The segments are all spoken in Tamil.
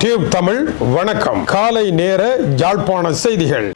டியூப் தமிழ் வணக்கம். காலை நேர யாழ்ப்பாண செய்திகள்.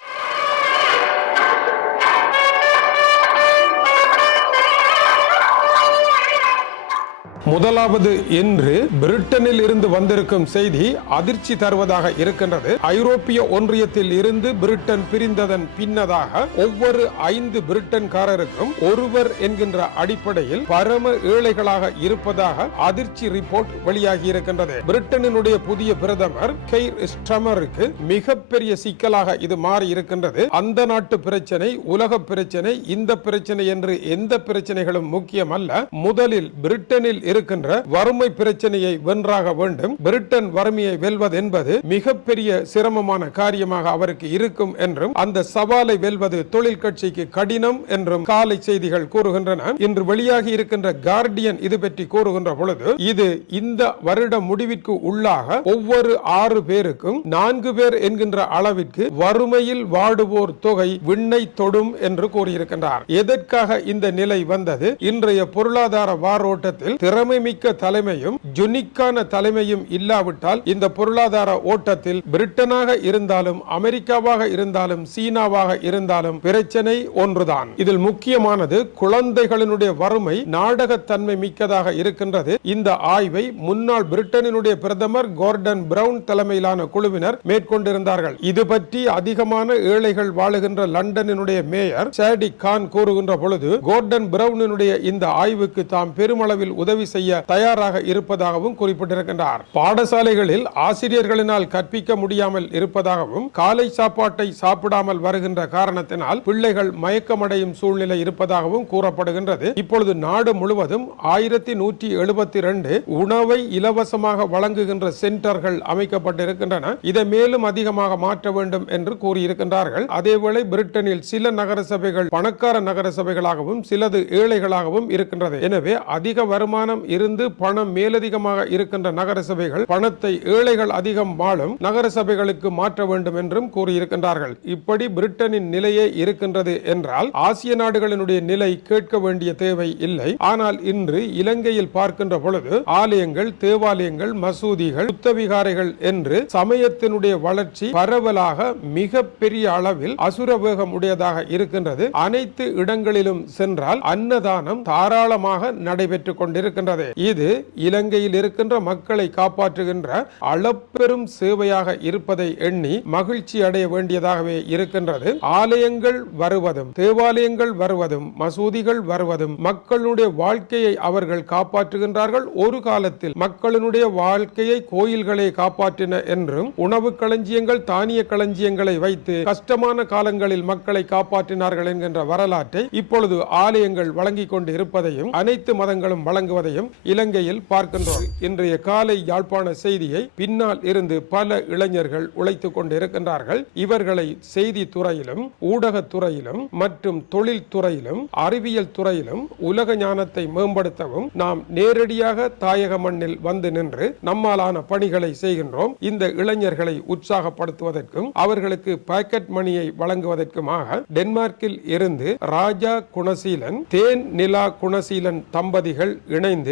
முதலாவது இன்று பிரிட்டனில் இருந்து வந்திருக்கும் செய்தி அதிர்ச்சி தருவதாக இருக்கின்றது. ஐரோப்பிய ஒன்றியத்தில் இருந்து பிரிட்டன் பிரிந்ததன் பின்னதாக ஒவ்வொரு ஐந்து பிரிட்டன்காரருக்கும் ஒருவர் என்கின்ற அடிப்படையில் பரம ஏழைகளாக இருப்பதாக அதிர்ச்சி ரிப்போர்ட் வெளியாகி இருக்கின்றது. பிரிட்டனினுடைய புதிய பிரதமர் கெய்ர் ஸ்டமருக்கு மிகப்பெரிய சிக்கலாக இது மாறி இருக்கின்றது. அந்த நாட்டு பிரச்சனை உலக பிரச்சனை இந்த பிரச்சனை என்று எந்த பிரச்சனைகளும் முக்கியமல்ல. முதலில் பிரிட்டனில் இருக்கின்ற வறுமை பிரச்சனையை வென்றாக வேண்டும். பிரிட்டன் வறுமையை வெல்வது என்பது மிகப்பெரிய சிரமமான காரியமாக அவருக்கு இருக்கும் என்றும் அந்த சவாலை வெல்வது தொழில் கட்சிக்கு கடினம் என்றும் காலை செய்திகள் கூறுகின்றன. இன்று வெளியாகி இருக்கின்ற கார்டியன் இது பற்றி கூறுகின்ற பொழுது இது இந்த வருட முடிவிற்கு உள்ளாக ஒவ்வொரு ஆறு பேருக்கும் நான்கு பேர் என்கின்ற அளவிற்கு வறுமையில் வாடுவோர் தொகை விண்ணை தொடும் என்று கூறியிருக்கின்றார். எதற்காக இந்த நிலை வந்தது? இன்றைய பொருளாதார வாரோட்டத்தில் திற திறமை மிக்க தலைமையும் ஜுனிக்கான தலைமையும் இல்லாவிட்டால் இந்த பொருளாதார ஓட்டத்தில் பிரிட்டனாக இருந்தாலும் அமெரிக்காவாக இருந்தாலும் சீனாவாக இருந்தாலும் பிரச்சனை ஒன்றுதான். இதில் முக்கியமானது குழந்தைகளினுடைய வறுமை நாடகத்தன்மை மிக்கதாக இருக்கின்றது. இந்த ஆய்வை முன்னாள் பிரிட்டனினுடைய பிரதமர் கோர்டன் பிரவுன் தலைமையிலான குழுவினர் மேற்கொண்டிருந்தார்கள். இது பற்றி அதிகமான ஏழைகள் வாழுகின்ற லண்டனினுடைய மேயர் சேடி கான் கூறுகின்ற பொழுது கோர்டன் பிரவுனினுடைய இந்த ஆய்வுக்கு தாம் பெருமளவில் உதவி செய்ய தயாராக இருப்பதாகவும் குறிப்பிட்டிருக்கின்றார். பாடசாலைகளில் ஆசிரியர்களினால் கற்பிக்க முடியாமல் இருப்பதாகவும் காலை சாப்பாட்டை சாப்பிடாமல் வருகின்ற காரணத்தினால் பிள்ளைகள் மயக்கமடையும் சூழ்நிலை இருப்பதாகவும் கூறப்படுகின்றது. இப்பொழுது நாடு முழுவதும் ஆயிரத்தி நூற்றி எழுபத்தி ரெண்டு உணவை இலவசமாக வழங்குகின்ற சென்டர்கள் அமைக்கப்பட்டிருக்கின்றன. இதை மேலும் அதிகமாக மாற்ற வேண்டும் என்று கூறியிருக்கின்றார்கள். அதேவேளை பிரிட்டனில் சில நகர சபைகள் பணக்கார நகர சபைகளாகவும் சிலது ஏழைகளாகவும் இருக்கின்றது. எனவே அதிக வருமானம் இருந்து பணம் மேலதிகமாக இருக்கின்ற நகர சபைகள் பணத்தை ஏழைகள் அதிகம் வாழும் நகர சபைகளுக்கு மாற்ற வேண்டும் என்றும் கூறியிருக்கின்றார்கள். இப்படி பிரிட்டனின் நிலையே இருக்கின்றது என்றால் ஆசிய நாடுகளினுடைய நிலை கேட்க வேண்டிய தேவை இல்லை. ஆனால் இன்று இலங்கையில் பார்க்கின்ற பொழுது ஆலயங்கள் தேவாலயங்கள் மசூதிகள் புத்தவிகாரைகள் என்று சமயத்தினுடைய வளர்ச்சி பரவலாக மிக பெரிய அளவில் அசுர வேகம் உடையதாக இருக்கின்றது. அனைத்து இடங்களிலும் சென்றால் அன்னதானம் தாராளமாக நடைபெற்றுக் கொண்டிருக்கின்றது இது இலங்கையில் இருக்கின்ற மக்களை காப்பாற்றுகின்ற அளப்பெரும் சேவையாக இருப்பதை எண்ணி மகிழ்ச்சி அடைய வேண்டியதாகவே இருக்கின்றது. ஆலயங்கள் வருவதும் தேவாலயங்கள் வருவதும் மசூதிகள் வருவதும் மக்களுடைய வாழ்க்கையை அவர்கள் காப்பாற்றுகின்றார்கள். ஒரு காலத்தில் மக்களினுடைய வாழ்க்கையை கோயில்களை காப்பாற்றின என்றும் உணவு களஞ்சியங்கள் தானிய களஞ்சியங்களை வைத்து கஷ்டமான காலங்களில் மக்களை காப்பாற்றினார்கள் என்கின்ற வரலாற்றை இப்பொழுது ஆலயங்கள் வழங்கிக் கொண்டு இருப்பதையும் அனைத்து மதங்களும் வழங்குவதையும் இலங்கையில் பார்க்கின்றோம். இன்றைய காலை யாழ்ப்பாண செய்தியை பின்னால் இருந்து பல இளைஞர்கள் உழைத்துக் கொண்டிருக்கின்றார்கள். இவர்களை செய்தி துறையிலும் ஊடகத்துறையிலும் மற்றும் தொழில் துறையிலும் அறிவியல் துறையிலும் உலக ஞானத்தை மேம்படுத்தவும் நாம் நேரடியாக தாயக மண்ணில் வந்து நின்று நம்மாலான பணிகளை செய்கின்றோம். இந்த இளைஞர்களை உற்சாகப்படுத்துவதற்கும் அவர்களுக்கு பாக்கெட் மணியை வழங்குவதற்குமாக டென்மார்க்கில் இருந்து ராஜா குணசீலன் தேன் நிலா குணசீலன் தம்பதிகள் இணைந்து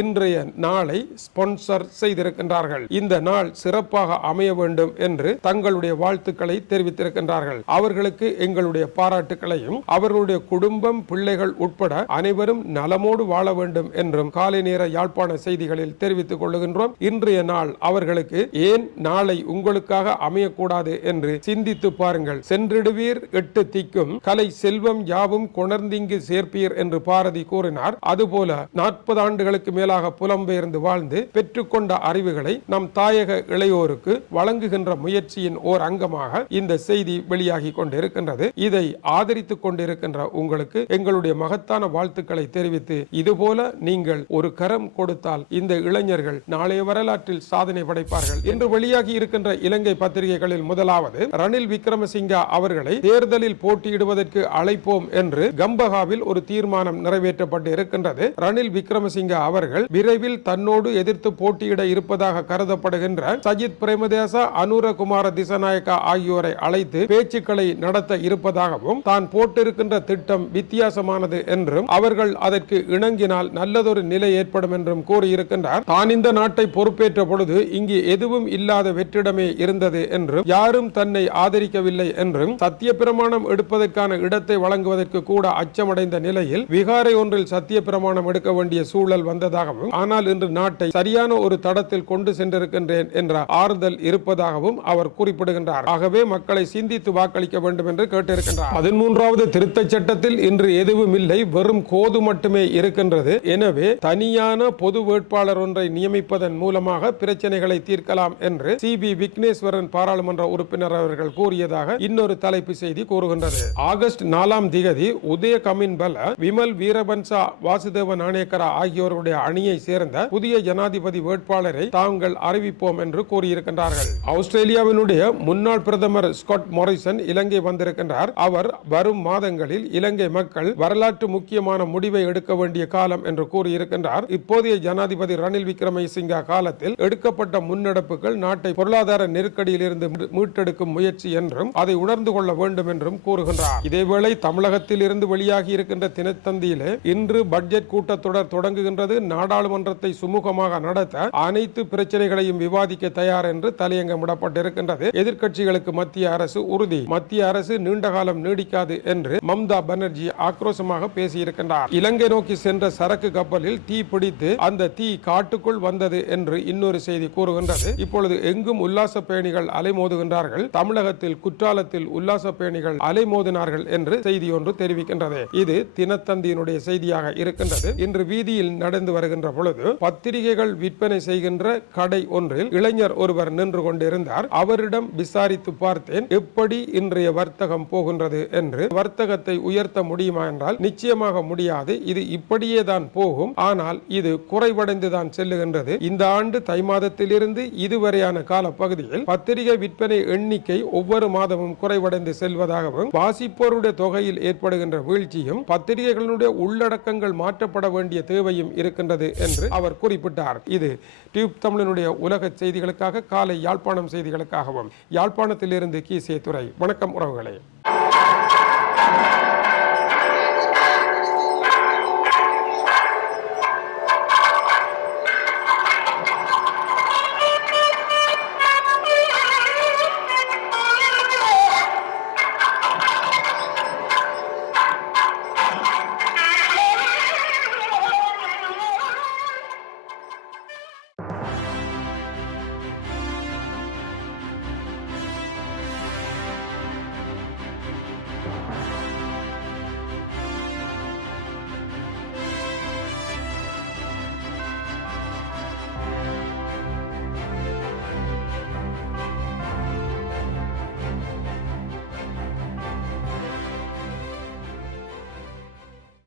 இன்றைய நாளை ஸ்பான்சர் செய்திருக்கின்றார்கள். இந்த நாள் சிறப்பாக அமைய வேண்டும் என்று தங்களுடைய வாழ்த்துக்களை தெரிவித்திருக்கின்றார்கள். அவர்களுக்கு எங்களுடைய பாராட்டுக்களையும் அவர்களுடைய குடும்பம் பிள்ளைகள் உட்பட அனைவரும் நலமோடு வாழ வேண்டும் என்றும் காலை நேர யாழ்ப்பாண செய்திகளில் தெரிவித்துக் கொள்ளுகின்றோம். இன்றைய நாள் அவர்களுக்கு ஏன் நாளை உங்களுக்காக அமையக்கூடாது என்று சிந்தித்து பாருங்கள். சென்றிடுவீர் எட்டு திக்கும் கலை செல்வம் யாவும் கொணர்ந்திங்கு சேர்ப்பீர் என்று பாரதி கூறினார். அதுபோல நாற்பது ஆண்டுகளுக்கு மேலாக புலம்பெயர்ந்து வாழ்ந்து பெற்றுக்கொண்ட அறிவுகளை நம் தாயக இளையோருக்கு வழங்குகின்ற முயற்சியின் ஓர் அங்கமாக இந்த செய்தி வெளியாகி கொண்டிருக்கின்றது. இதை ஆதரித்துக் கொண்டிருக்கின்ற உங்களுக்கு எங்களுடைய மகத்தான வாழ்த்துக்களை தெரிவித்து இதுபோல நீங்கள் ஒரு கரம் கொடுத்தால் இந்த இளைஞர்கள் நாளைய வரலாற்றில் சாதனை படைப்பார்கள் என்று வெளியாகி இருக்கின்ற இலங்கை பத்திரிகைகளில் முதலாவது ரணில் விக்ரமசிங்கா அவர்களை தேர்தலில் போட்டியிடுவதற்கு அழைப்போம் என்று கம்பகாவில் ஒரு தீர்மானம் நிறைவேற்றப்பட்டு இருக்கின்றது ரணில் விக்ரமசிங்க அவர்கள் அவர்கள் விரைவில் தன்னோடு எதிர்த்து போட்டியிட இருப்பதாக கருதப்படுகின்ற சஜித் பிரேமதேச அனுரகுமார திசநாயக்கா ஆகியோரை அழைத்து பேச்சுக்களை நடத்த இருப்பதாகவும் தான் போட்டிருக்கின்ற திட்டம் வித்தியாசமானது என்றும் அவர்கள் அதற்கு இணங்கினால் நல்லதொரு நிலை ஏற்படும் என்றும் கூறியிருக்கின்றார். தான் இந்த நாட்டை பொறுப்பேற்ற பொழுது இங்கு எதுவும் இல்லாத வெற்றிடமே இருந்தது என்றும் யாரும் தன்னை ஆதரிக்கவில்லை என்றும் சத்திய பிரமாணம் எடுப்பதற்கான இடத்தை வழங்குவதற்கு கூட அச்சமடைந்த நிலையில் விகாரை ஒன்றில் சத்திய பிரமாணம் எடுக்க வேண்டிய சூழல் வந்ததாகவும் ஆனால் இன்று நாட்டை சரியான ஒரு தடத்தில் கொண்டு சென்றிருக்கின்றேன் என்ற ஆறுதல் இருப்பதாகவும் அவர் குறிப்பிடுகின்றார். ஆகவே மக்களை சிந்தித்து வாக்களிக்க வேண்டும் என்று கேட்டிருக்கின்றார். பதிமூன்றாவது திருத்தச் சட்டத்தில் இன்று எதுவும் இல்லை வெறும் கோது மட்டுமே இருக்கின்றது. எனவே தனியான பொது வேட்பாளர் ஒன்றை நியமிப்பதன் மூலமாக பிரச்சனைகளை தீர்க்கலாம் என்று சி. பி. விக்னேஸ்வரன் பாராளுமன்ற உறுப்பினர் அவர்கள் கூறியதாக இன்னொரு தலைப்பு செய்தி கூறுகின்றது. ஆகஸ்ட் நாலாம் திகதி உதய கமின்பல விமல் வீரபன்சா வாசுதேவ நாணயக்கரா ஆகியோருடைய அணியை சேர்ந்த புதிய ஜனாதிபதி வேட்பாளரை தாங்கள் அறிவிப்போம் என்று கூறியிருக்கின்றார்கள். ஆஸ்திரேலியாவினுடைய முன்னாள் பிரதமர் ஸ்காட் மொரிசன் இலங்கை வந்திருக்கின்றார். அவர் வரும் மாதங்களில் இலங்கை மக்கள் வரலாற்று முக்கியமான முடிவை எடுக்க வேண்டிய காலம் என்று கூறியிருக்கின்றார். இப்போதைய ஜனாதிபதி ரணில் விக்ரமசிங்கா காலத்தில் எடுக்கப்பட்ட முன்னெடுப்புகள் நாட்டை பொருளாதார நெருக்கடியில் இருந்து மீட்டெடுக்கும் முயற்சி என்றும் அதை உணர்ந்து கொள்ள வேண்டும் என்றும் கூறுகின்றார். இதேவேளை தமிழகத்தில் இருந்து வெளியாகி இருக்கின்ற தினத்தந்தியிலே இன்று பட்ஜெட் கூட்டத்தொடர் கூறுகின்றது நாடாளுமன்றத்தை சுமூகமாக நடத்த அனைத்து பிரச்சனைகளையும் விவாதிக்க தயார் என்று தலையங்கமிடப்பட்டிருக்கின்றது எதிர்க்கட்சிகளுக்கு மத்திய அரசு உறுதி. மத்திய அரசு நீண்ட காலம் நீடிக்காது என்று மம்தா பானர்ஜி ஆக்ரோஷமாக பேசியிருக்கின்றார். இலங்கை நோக்கி சென்ற சரக்கு கப்பலில் தீ பிடித்து அந்த தீ காட்டுக்குள் வந்தது என்று இன்னொரு செய்தி கூறுகின்றது. இப்பொழுது எங்கும் உல்லாச பயணிகள் அலைமோதுகின்றார்கள். தமிழகத்தில் குற்றாலத்தில் உல்லாச பயணிகள் அலைமோதினார்கள் என்று செய்தி ஒன்று தெரிவிக்கின்றது. இது தினத்தந்தியினுடைய செய்தியாக இருக்கின்றது. இன்று வீதியில் நடந்து வருகின்ற பொழுது பத்திரிகைகள் விற்பனை செய்கின்ற கடை ஒன்றில் இளைஞர் ஒருவர் நின்று கொண்டிருந்தார். அவரிடம் விசாரித்து பார்த்தேன் எப்படி இன்றைய வர்த்தகம் போகின்றது என்று? வர்த்தகத்தை உயர்த்த முடியுமா என்றால் நிச்சயமாக முடியாது. இது இப்படியே தான் போகும். ஆனால் இது குறைவடைந்து தான் செல்லுகின்றது. இந்த ஆண்டு தை மாதத்திலிருந்து இதுவரையான கால பகுதியில் பத்திரிகை விற்பனை எண்ணிக்கை ஒவ்வொரு மாதமும் குறைவடைந்து செல்வதாகவும் வாசிப்போருடைய தொகையில் ஏற்படுகின்ற வீழ்ச்சியும் பத்திரிகைகளுடைய உள்ளடக்கங்கள் மாற்றப்பட வேண்டிய தேவையும் இருக்கின்றது என்று அவர் குறிப்பிட்டார். இது டியூப் தமிழனுடைய உலக செய்திகளுக்காக காலை யாழ்ப்பாணம் செய்திகளுக்காகவும் யாழ்ப்பாணத்திலிருந்து கீசிய துறை வணக்கம் உறவுகளே.